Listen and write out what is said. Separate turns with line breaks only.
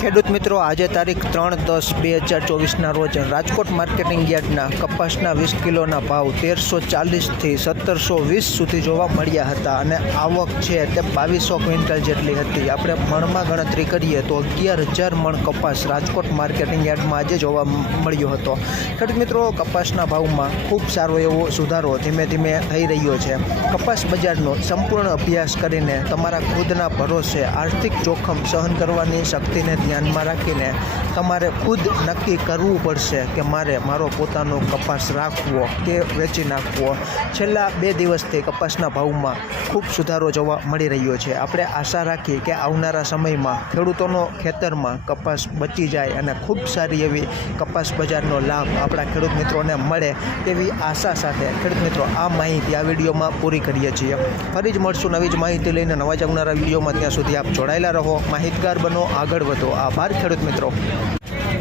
ખેડૂત મિત્રો, આજે તારીખ ત્રણ દસ બે હજાર ચોવીસના રોજ રાજકોટ માર્કેટિંગ યાર્ડના કપાસના વીસ કિલોના ભાવ તેરસો ચાલીસથી સત્તરસો વીસ સુધી જોવા મળ્યા હતા અને આવક છે તે બાવીસો ક્વિન્ટલ જેટલી હતી. આપણે મણમાં ગણતરી કરીએ તો અગિયાર હજાર મણ કપાસ રાજકોટ માર્કેટિંગ યાર્ડમાં આજે જોવા મળ્યો હતો. ખેડૂત મિત્રો, કપાસના ભાવમાં ખૂબ સારો એવો સુધારો ધીમે ધીમે થઈ રહ્યો છે. કપાસ બજારનો સંપૂર્ણ અભ્યાસ કરીને તમારા ખુદના ભરોસે આર્થિક જોખમ સહન કરવાની શક્તિને ધ્યાનમાં રાખીને તમારે ખુદ નક્કી કરવું પડશે કે મારે મારો પોતાનો કપાસ રાખવો કે વેચી નાખવો. છેલ્લા બે દિવસથી કપાસના ભાવમાં ખૂબ સુધારો જોવા મળી રહ્યો છે. આપણે આશા રાખીએ કે આવનારા સમયમાં ખેડૂતોનો ખેતરમાં કપાસ બચી જાય અને ખૂબ સારી એવી કપાસ બજારનો લાભ આપણા ખેડૂત મિત્રોને મળે તેવી આશા સાથે ખેડૂત મિત્રો આ માહિતી આ વિડીયોમાં પૂરી કરીએ છીએ. ફરી જ મળશું નવી જ માહિતી લઈને. નવા જ આવનારા વિડીયોમાં ત્યાં સુધી આપ જોડાયેલા રહો. માહિતગાર બનો, આગળ વધો. આભાર ખેડૂત મિત્રો.